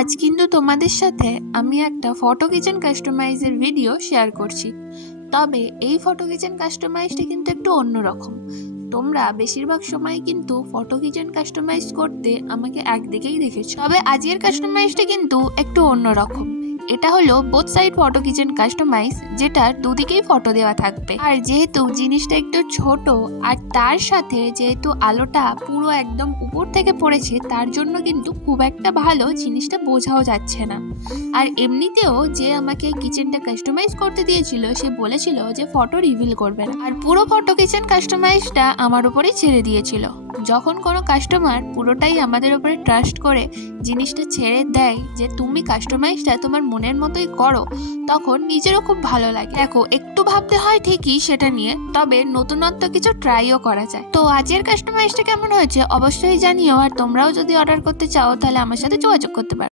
আজ কিন্তু তোমাদের সাথে আমি একটা ফটো কিচেন কাস্টমাইজের ভিডিও শেয়ার করছি। তবে এই ফটো কিচেন কাস্টমাইজটা কিন্তু একটু অন্যরকম। তোমরা বেশিরভাগ সময় কিন্তু ফটো কিচেন কাস্টমাইজ করতে আমাকে একদিকেই দেখেছো, তবে আজকের কাস্টমাইজটা কিন্তু একটু অন্যরকম। এটা হলো both side photo kitchen customise, যেটার দুদিকেই ফটো দেওয়া থাকবে। আর যেহেতু জিনিসটা একটু ছোট, আর তার সাথে যেহেতু আলোটা পুরো একদম উপর থেকে পড়েছে, তার জন্য কিন্তু খুব একটা ভালো জিনিসটা বোঝাও যাচ্ছে না। আর এমনিতেও যে আমাকে কিচেনটা কাস্টমাইজ করতে দিয়েছিল, সে বলেছিল যে ফটো রিভিল করবে না, আর পুরো ফটো কিচেন কাস্টমাইজটা আমার উপরেই ছেড়ে দিয়েছিল। যখন কোনো কাস্টমার পুরোটাই আমাদের উপরে ট্রাস্ট করে জিনিসটা ছেড়ে দেয় যে তুমি কাস্টমাইজটা তোমার মনের মতোই করো, তখন নিজেরও খুব ভালো লাগে। দেখো, একটু ভাবতে হয় ঠিকই সেটা নিয়ে, তবে নতুনত্ব কিছু ট্রাইও করা যায়। তো আজকের কাস্টমাইজটা কেমন হয়েছে অবশ্যই জানিও, আর তোমরাও যদি অর্ডার করতে চাও তাহলে আমার সাথে যোগাযোগ করতে পারো।